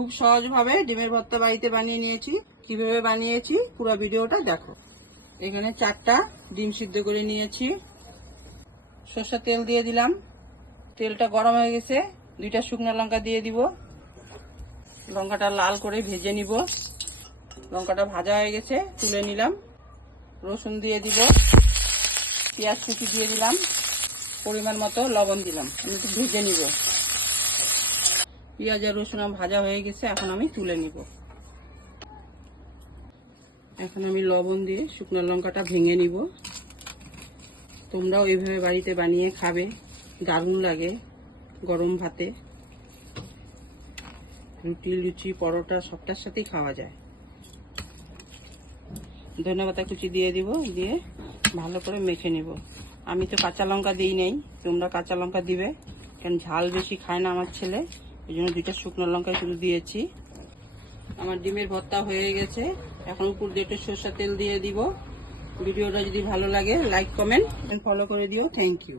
খুব সহজভাবে ডিমের ভর্তা বাড়িতে বানিয়ে নিয়েছি। কিভাবে বানিয়েছি পুরো ভিডিওটা দেখো। এখানে 4টা ডিম সিদ্ধ করে নিয়েছি। সরষের তেল দিয়ে দিলাম। তেলটা গরম হয়ে গেছে। 2টা শুকনো লঙ্কা দিয়ে দিব। লঙ্কাটা লাল করে ভেজে নিব। লঙ্কাটা ভাজা হয়ে গেছে, তুলে নিলাম। রসুন দিয়ে দিব। পেঁয়াজ কুচি দিয়ে দিলাম। পরিমাণ মতো লবণ দিলাম। আমি একটু ভেজে নিব। পেঁয়াজ আর রসুন ভাজা হয়ে গেছে, এখন আমি তুলে নিব। এখন আমি লবণ দিয়ে শুকনো লঙ্কাটা ভেঙে নিব। তোমরাও এইভাবে বাড়িতে বানিয়ে খাবে, দারুণ লাগে গরম ভাতে, রুটি, লুচি, পরোটা সবটার সাথেই খাওয়া যায়। ধনেপাতা কুচি দিয়ে দিব, দিয়ে ভালো করে মেখে নিব। আমি তো কাঁচা লঙ্কা দিই নাই, তোমরা কাঁচা লঙ্কা দিবে, কারণ ঝাল বেশি খায় না আমার ছেলে, এই জন্য 2টা শুকনো লঙ্কা শুধু দিয়েছি। আমার ডিমের ভর্তা হয়ে গেছে। এখন উপর দিয়ে একটু সরষের তেল দিয়ে দিব। ভিডিওটা যদি ভালো লাগে লাইক, কমেন্ট, ফলো করে দিও। Thank you.